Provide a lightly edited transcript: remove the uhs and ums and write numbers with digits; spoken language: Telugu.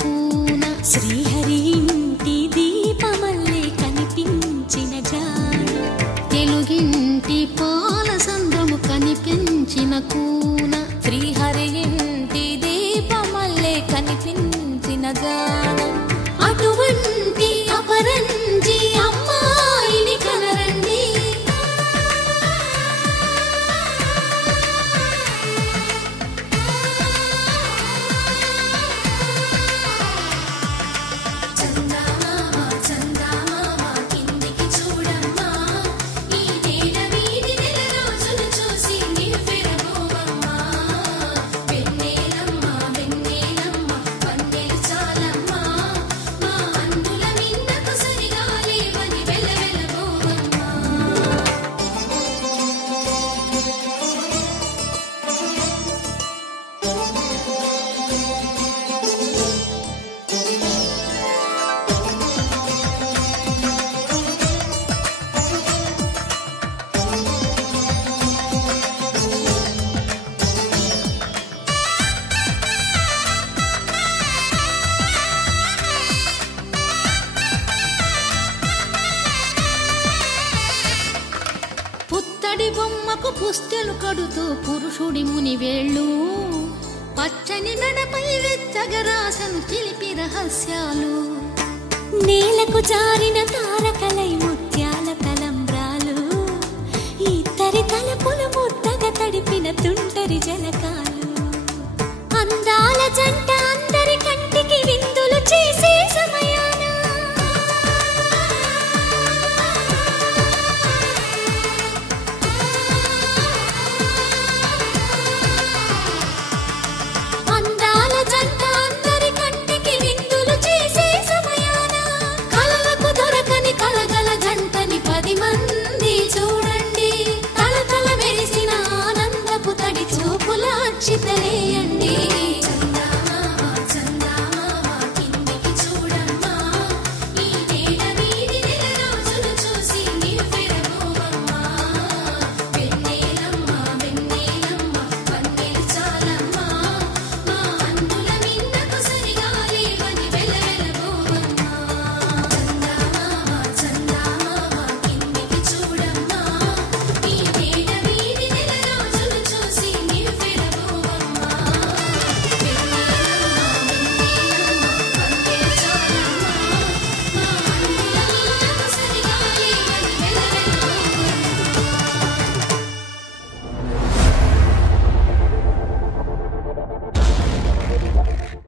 కూన శ్రీహరి ఇంటి దీపమల్లే కనిపించిన జాడ తెలుగింటి పాల సంద్రము కనిపించిన కూన శ్రీహరి ఇంటి దీపమల్లే కనిపించిన జాడ అటువంటి అపరంజి అమ్మాయిని కనరండి బొమ్మకు పుస్తెలు కడుతూ పురుషుడి ముని వేళ్ళు పచ్చని నడపై వెచ్చగరాసను చిలిపి రహస్యాలు నేలకు జారిన తారకలై ముత్యాల తలంబ్రాలు ఇద్దరి తలపులు ముద్దగా తడిపిన తుంటరి జలకాలు అందాల జంట